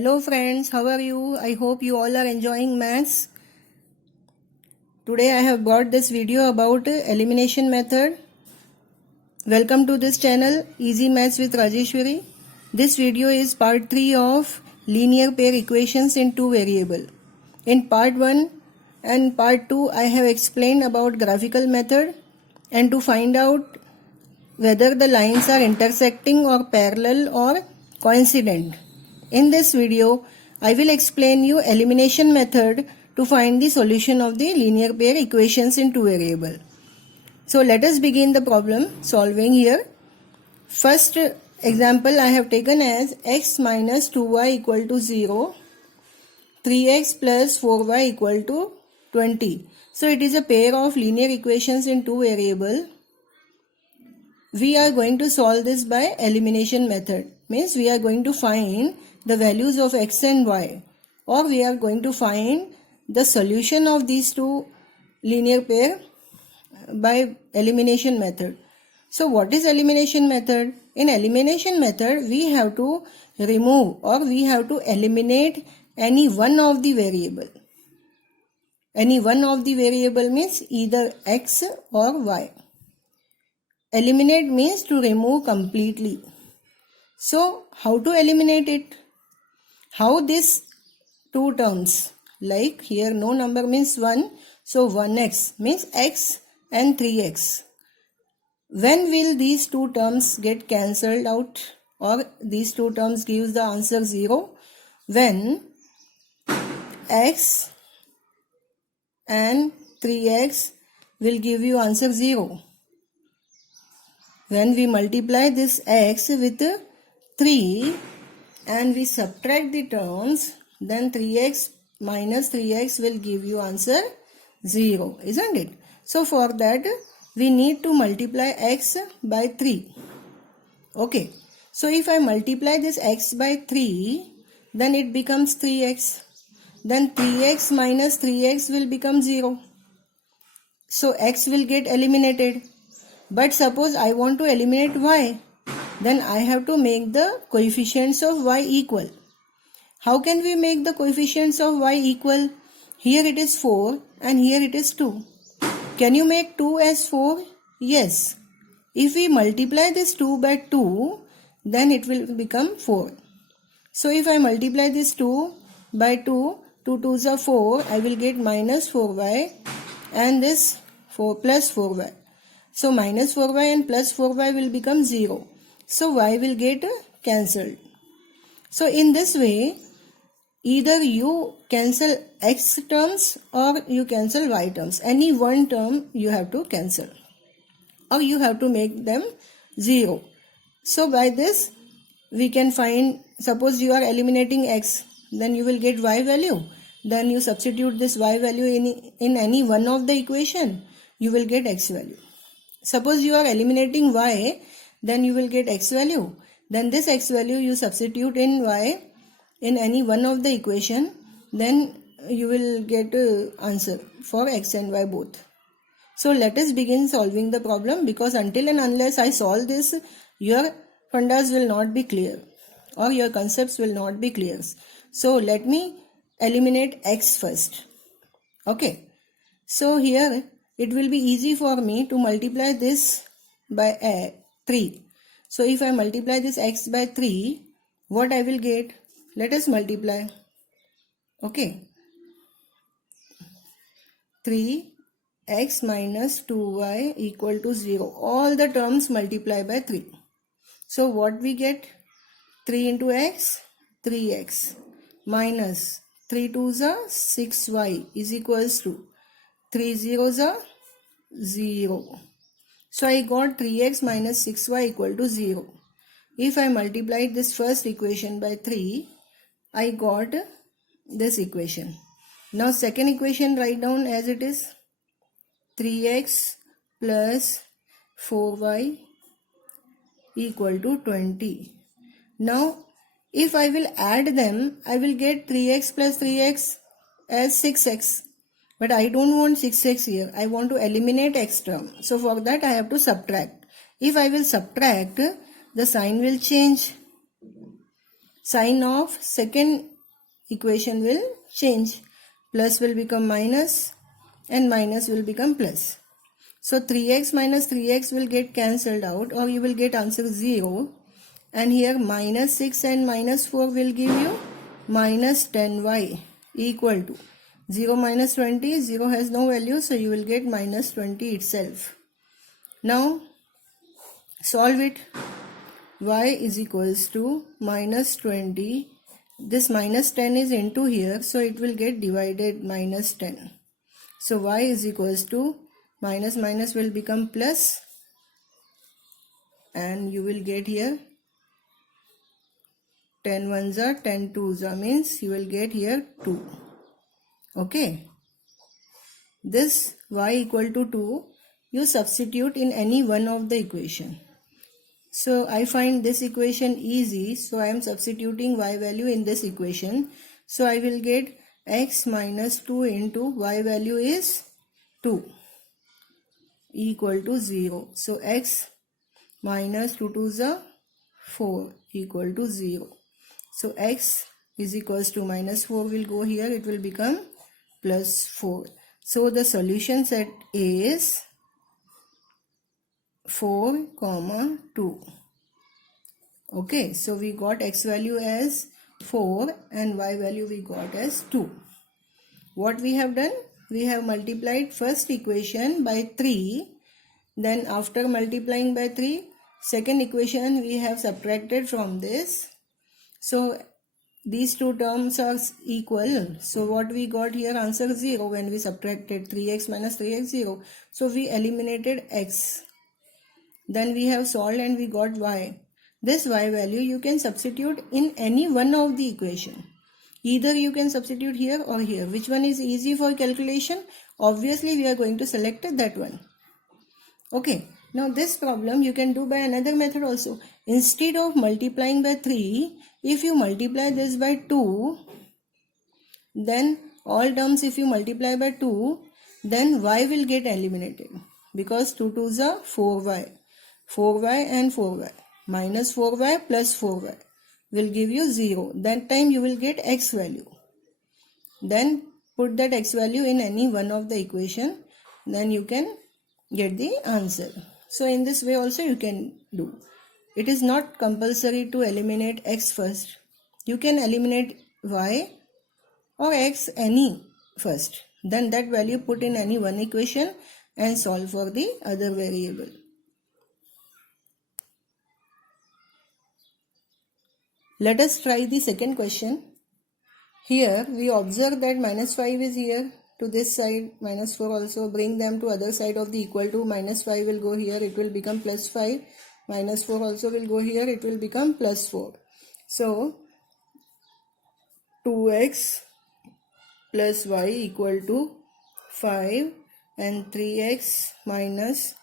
Hello friends, how are you? I hope you all are enjoying maths. Today I have brought this video about elimination method. Welcome to this channel, Easy Maths with Rajeshwari. This video is part 3 of linear pair equations in two variable. In part 1 and part 2 I have explained about graphical method and to find out whether the lines are intersecting or parallel or coincident. In this video, I will explain you elimination method to find the solution of the linear pair equations in two variable. So let us begin the problem solving here. First example I have taken as x minus 2y equal to 0, 3x plus 4y equal to 20. So it is a pair of linear equations in two variable. We are going to solve this by elimination method. Means we are going to find the values of x and y, or we are going to find the solution of these two linear pair by elimination method. So what is elimination method? In elimination method we have to remove or we have to eliminate any one of the variable. Any one of the variable means either x or y. Eliminate means to remove completely. So how to eliminate it? How these two terms, like here no number means 1, so 1x means x and 3x. When will these two terms get cancelled out, or these two terms gives the answer 0? When x and 3x will give you answer 0. When we multiply this x with 3 and we subtract the terms, then 3x minus 3x will give you answer 0, isn't it? So for that we need to multiply x by 3. Okay. So if I multiply this x by 3, then it becomes 3x. Then 3x minus 3x will become 0. So x will get eliminated. But suppose I want to eliminate y, then I have to make the coefficients of y equal. How can we make the coefficients of y equal? Here it is 4 and here it is 2. Can you make 2 as 4? Yes. If we multiply this 2 by 2, then it will become 4. So if I multiply this 2 by 2, 2 2s are 4, I will get minus 4y and this 4 plus 4y. So minus 4y and plus 4y will become 0. So y will get cancelled. So in this way, either you cancel x terms or you cancel y terms. Any one term you have to cancel, or you have to make them 0. So by this we can find, suppose you are eliminating x, then you will get y value. Then you substitute this y value in any one of the equation, you will get x value. Suppose you are eliminating y, then you will get x value. Then this x value you substitute in y in any one of the equation, then you will get answer for x and y both. So let us begin solving the problem, because until and unless I solve this, your fundas will not be clear or your concepts will not be clear. So let me eliminate x first. Okay. So here it will be easy for me to multiply this by 3. So if I multiply this x by 3, what I will get? Let us multiply. Okay. 3x minus 2y equal to 0. All the terms multiply by 3. So what we get? 3 into x, 3x minus 3 2s are 6y is equals to 3 zeros are 0. So I got 3x minus 6y equal to 0. If I multiplied this first equation by 3, I got this equation. Now second equation write down as it is. 3x plus 4y equal to 20. Now if I will add them, I will get 3x plus 3x as 6x. But I don't want 6x here. I want to eliminate x term. So for that I have to subtract. If I will subtract, the sign will change. sign of second equation will change. Plus will become minus and minus will become plus. So 3x minus 3x will get cancelled out, or you will get answer 0. And here minus 6 and minus 4 will give you minus 10y equal to 0 minus 20. 0 has no value, so you will get minus 20 itself. Now solve it. Y is equals to minus 20. This minus 10 is into here, so it will get divided minus 10. So y is equals to minus minus will become plus, and you will get here 10 ones are 10 twos are, means you will get here 2. Okay. This y equal to 2 you substitute in any one of the equation. So I find this equation easy, so I am substituting y value in this equation. So I will get x minus 2 into y value is 2 equal to 0. So x minus 2 to the 4 equal to 0. So x is equals to minus 4 will go here, it will become plus 4. So the solution set is 4, 2. Okay, so we got x value as 4 and y value we got as 2. What we have done? We have multiplied first equation by 3. Then after multiplying by 3, second equation we have subtracted from this. So these two terms are equal. So what we got here, answer 0 when we subtracted 3x minus 3x 0. So we eliminated x. Then we have solved and we got y. This y value you can substitute in any one of the equation. Either you can substitute here or here. Which one is easy for calculation? Obviously we are going to select that one. Okay. Now this problem you can do by another method also. Instead of multiplying by 3, if you multiply this by 2, then all terms if you multiply by 2, then y will get eliminated. Because 2 2s are 4y. 4y and 4y. Minus 4y plus 4y will give you 0. That time you will get x value. Then put that x value in any one of the equation. Then you can get the answer. So in this way also you can do. It is not compulsory to eliminate x first. You can eliminate y or x any first. Then that value put in any one equation and solve for the other variable. Let us try the second question. Here we observe that minus 5 is here to this side, minus 4 also. Bring them to other side of the equal to. Minus 5 will go here, it will become plus 5. Minus 4 also will go here, it will become plus 4. So 2x plus y equal to 5 and 3x minus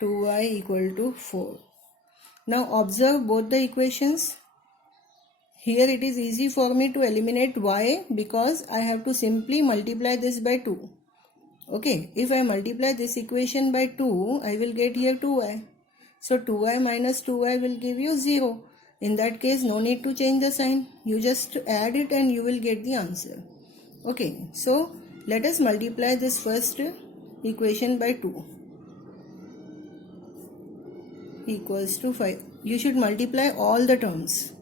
2y equal to 4. Now observe both the equations. Here it is easy for me to eliminate y because I have to simply multiply this by 2. Okay, if I multiply this equation by 2, I will get here 2y. So 2y minus 2y will give you 0. In that case, no need to change the sign. You just add it and you will get the answer. Okay, so let us multiply this first equation by 2 equals to 5. You should multiply all the terms.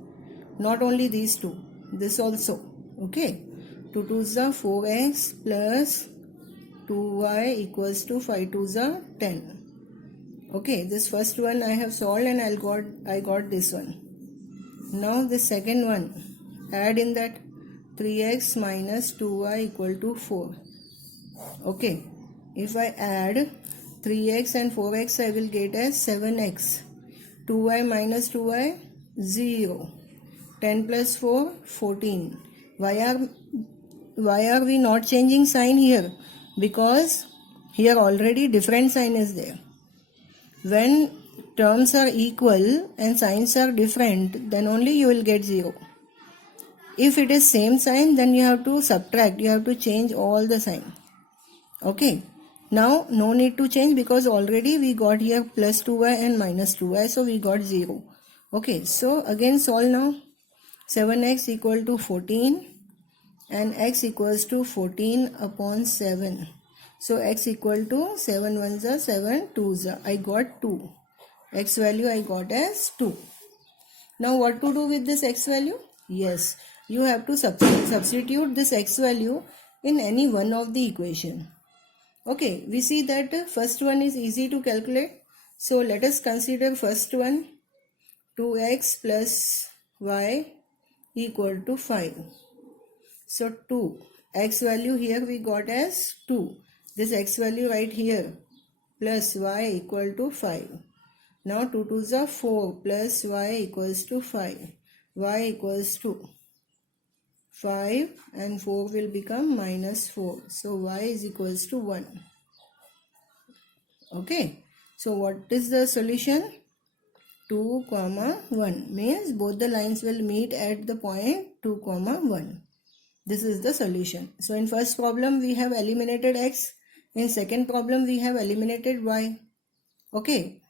Not only these two, this also. Okay, 2 2s are 4x plus 2y equals to 5 2s are 10. Okay, this first one I have solved and I got this one. Now the second one, add in that 3x minus 2y equal to 4. Okay, if I add 3x and 4x, I will get as 7x. 2y minus 2y, 0. 10 plus 4, 14. Why are we not changing sign here? Because here already different sign is there. When terms are equal and signs are different, then only you will get 0. If it is same sign, then you have to subtract. You have to change all the sign. Okay. Now no need to change because already we got here plus 2y and minus 2y. So we got 0. Okay. So again solve now. 7x equal to 14 and x equals to 14 upon 7. So x equal to 7 ones are 7 twos are. I got 2. X value I got as 2. Now what to do with this x value? Yes, you have to substitute this x value in any one of the equation. Okay, we see that first one is easy to calculate. So let us consider first one, 2x plus y equal to 5. So 2, x value here we got as 2. This x value right here plus y equal to 5. Now 2 2s are 4 plus y equals to 5. Y equals to 5 and 4 will become minus 4. So y is equals to 1. Okay. So what is the solution? 2, 1 means both the lines will meet at the point 2, 1. This is the solution. So in first problem we have eliminated x. In second problem we have eliminated y. Okay.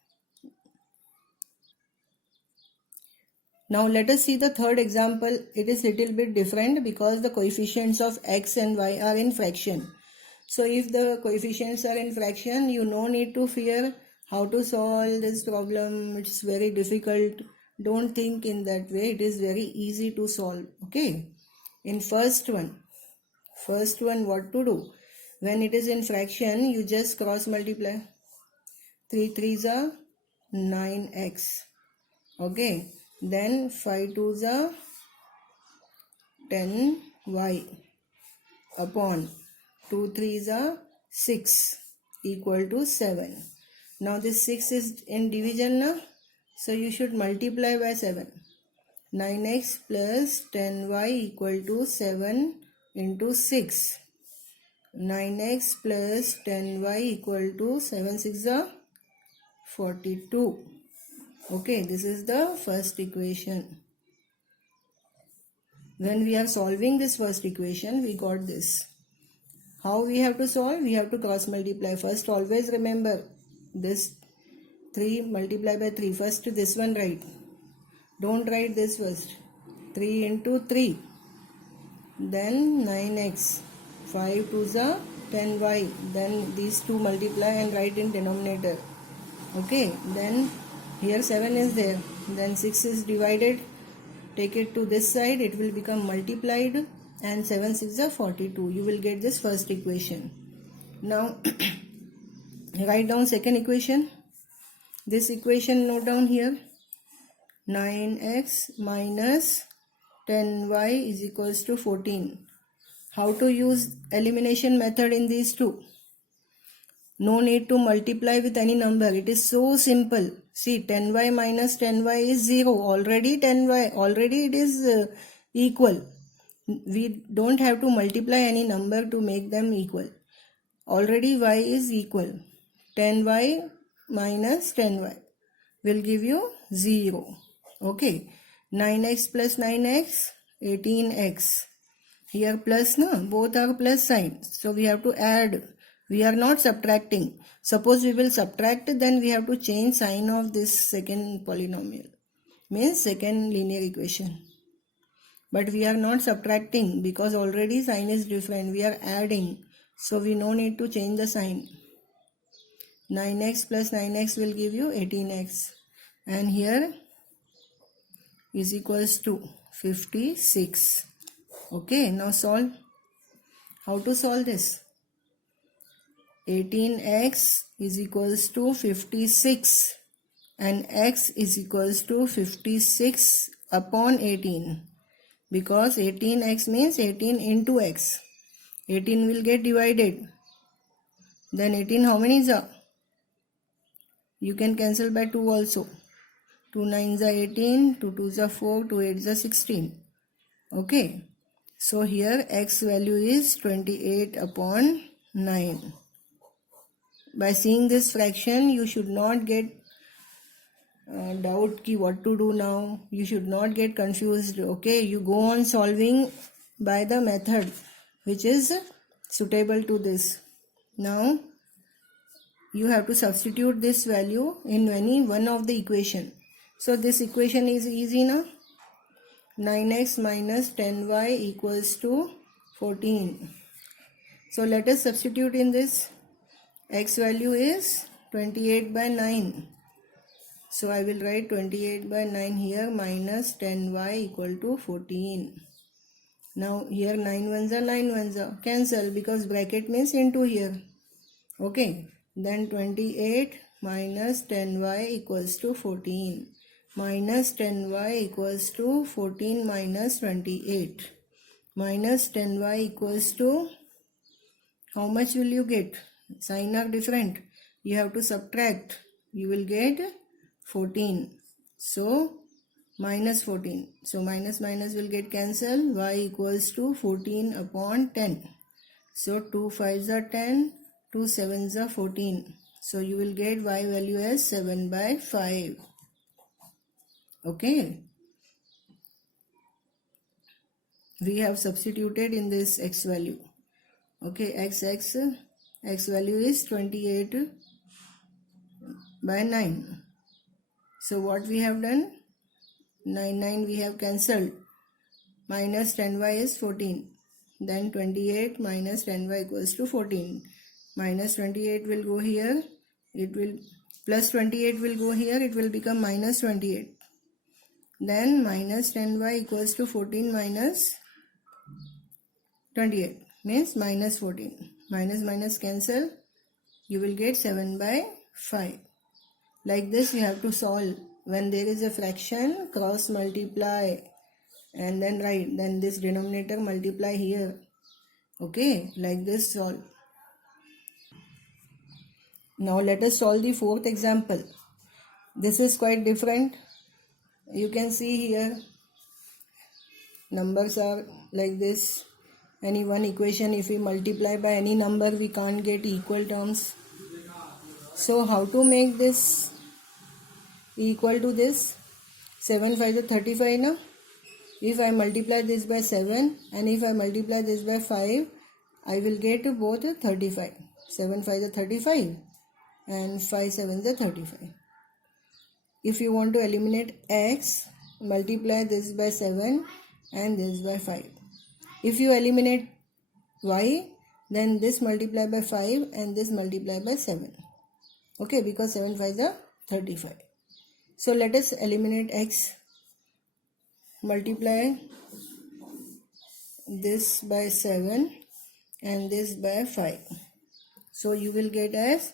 Now let us see the third example. It is little bit different because the coefficients of x and y are in fraction. So if the coefficients are in fraction, you no need to fear how to solve this problem. It's very difficult. Don't think in that way. It is very easy to solve. Okay. In first one what to do? When it is in fraction, you just cross multiply. 3 3s are 9x. Okay. Then 5 2s are 10y upon 2 3s are 6 equal to 7. Now this 6 is in division now. So you should multiply by 7. 9x plus 10y equal to 7 into 6. 9x plus 10y equal to 7 6 are 42. Okay, this is the first equation. When we are solving this first equation, we got this. How we have to solve? We have to cross multiply. First, always remember this 3 multiply by 3. First, this one write. Don't write this first. 3 into 3. Then 9x. 5 2s are 10y. Then these two multiply and write in denominator. Okay, then here 7 is there. Then 6 is divided. Take it to this side. It will become multiplied. And 7 6 are 42. You will get this first equation. Now write down second equation. This equation note down here. 9x minus 10y is equals to 14. How to use elimination method in these two? No need to multiply with any number. It is so simple. See, 10y minus 10y is 0. Already 10y, already it is equal. We don't have to multiply any number to make them equal. Already y is equal. 10y minus 10y will give you 0. Okay. 9x plus 9x, 18x. Here plus, no? Both are plus signs. So we have to add. We are not subtracting. Suppose we will subtract, then we have to change sign of this second polynomial. Means second linear equation. But we are not subtracting because already sign is different. We are adding. So we no need to change the sign. 9x plus 9x will give you 18x. And here is equals to 56. Okay, now solve. How to solve this? 18x is equals to 56 and x is equals to 56 upon 18. Because 18x means 18 into x. 18 will get divided. Then 18 how many is are? You can cancel by 2 also. 2 9s are 18, 2 2s are 4, 2 8s are 16. Okay. So here x value is 28 upon 9. By seeing this fraction, you should not get doubt ki what to do now. You should not get confused. Okay, you go on solving by the method which is suitable to this. Now you have to substitute this value in any one of the equation. So this equation is easy now. 9x minus 10y equals to 14. So let us substitute in this. X value is 28 by 9. So I will write 28 by 9 here minus 10y equal to 14. Now here 9 ones are 9 ones are cancel because bracket means into here. Okay. Then 28 minus 10y equals to 14. Minus 10y equals to 14 minus 28. Minus 10y equals to, how much will you get? Sign are different. You have to subtract. You will get 14. So minus 14. So minus minus will get cancelled. Y equals to 14 upon 10. So 2 5s are 10. 2 7s are 14. So you will get y value as 7 by 5. Okay. We have substituted in this x value. Okay, x value is 28 by 9. So what we have done? 9 we have cancelled. Minus 10y is 14. Then 28 minus 10y equals to 14. Minus 28 will go here. It will plus 28 will go here. It will become minus 28. Then minus 10y equals to 14 minus 28 means minus 14. Minus minus cancel. You will get 7 by 5. Like this you have to solve. When there is a fraction, cross multiply and then write. Then this denominator multiply here. Okay, like this solve. Now let us solve the fourth example. This is quite different. You can see here numbers are like this. Any one equation, if we multiply by any number, we can't get equal terms. So how to make this equal to this? 7 5 is 35 now. If I multiply this by 7 and if I multiply this by 5, I will get both 35. 7 5 is 35 and 5 7 is 35. If you want to eliminate x, multiply this by 7 and this by 5. If you eliminate y, then this multiply by 5 and this multiply by 7. Okay, because 7 5 is 35. So let us eliminate x. Multiply this by 7 and this by 5. So you will get as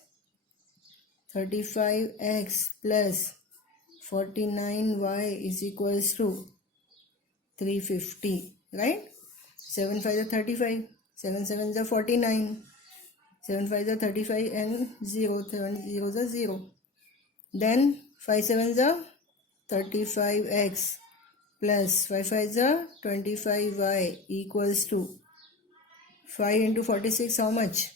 35x plus 49y is equals to 350, right? 7 5 is 35, 7 7 is 49, 7 5 is 35 and 0, 7 0 is 0. Then 5 7 is 35x plus 5 5 is 25y equals to 5 into 46, how much?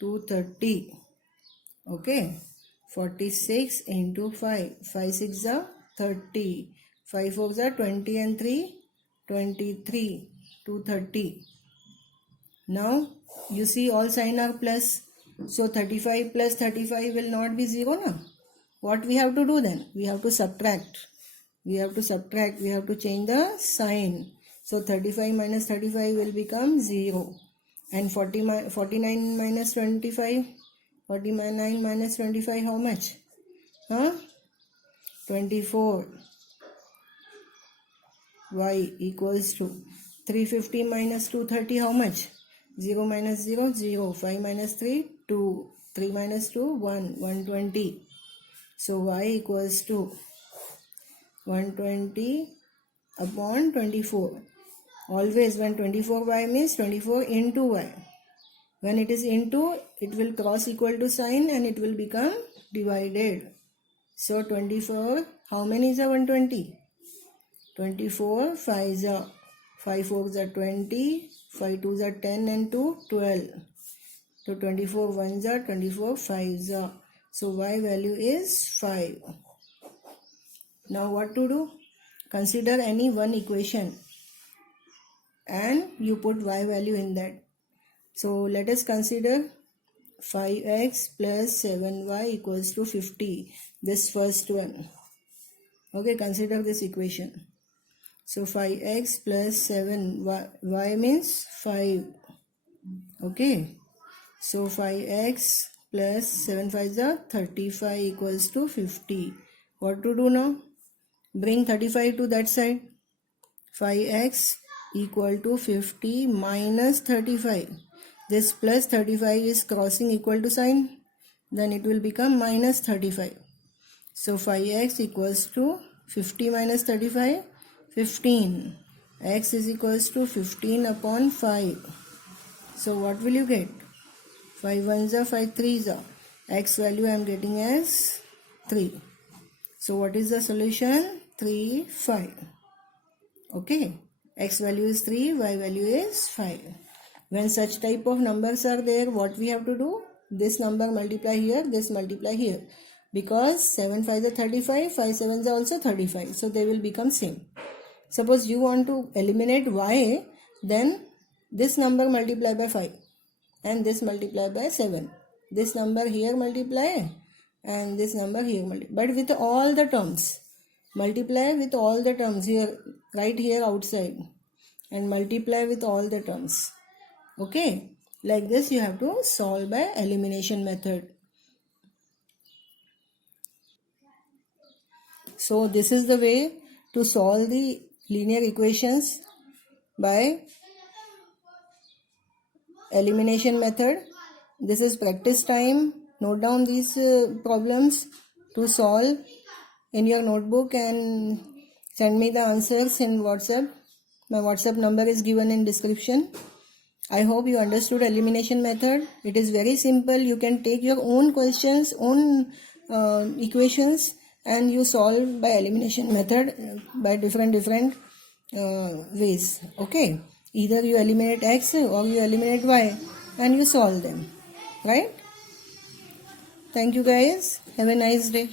230. Okay, 46 into 5, 5 6 are 30, 5 4 are 20 and 3, 23, 230. Now you see all sign are plus, so 35 plus 35 will not be 0 now. What we have to do then? We have to subtract. We have to change the sign. So 35 minus 35 will become 0. And 49 minus 25, 49 minus 25, how much? 24. Y equals to 350 minus 230, how much? 0 minus 0, 0. 5 minus 3, 2. 3 minus 2, 1. 120. So y equals to 120 upon 24. Always when 24y means 24 into y. When it is into, it will cross equal to sign and it will become divided. So 24, how many is a 120? 24, 5 are 5 4s are 20, 5 2s are 10 and 2, 12. So 24 1s are 24 5s are. So y value is 5. Now what to do? Consider any one equation and you put y value in that. So let us consider 5x plus 7y equals to 50. This first one. Okay, consider this equation. So 5x plus 7y means 5. Okay. So 5x plus 7 5 is 35 equals to 50. What to do now? Bring 35 to that side. 5x equal to 50 minus 35. This plus 35 is crossing equal to sign. Then it will become minus 35. So 5x equals to 50 minus 35, 15. X is equals to 15 upon 5. So what will you get? 5 1s are 5 3s are. X value I am getting as 3. So what is the solution? 3, 5. Okay. X value is 3, Y value is 5. When such type of numbers are there, what we have to do? This number multiply here, this multiply here. Because 7 5 is 35, 5 7 is also 35. So they will become same. Suppose you want to eliminate Y, then this number multiply by 5 and this multiply by 7. This number here multiply and this number here multiply. But with all the terms. Multiply with all the terms here, right here outside. And multiply with all the terms. Okay. Like this you have to solve by elimination method. So this is the way to solve the linear equations by elimination method. This is practice time. Note down these problems to solve in your notebook and send me the answers in WhatsApp. My WhatsApp number is given in description. I hope you understood elimination method. It is very simple. You can take your own questions, own equations, and you solve by elimination method by different ways. Okay. Either you eliminate x or you eliminate y and you solve them. Right? Thank you guys. Have a nice day.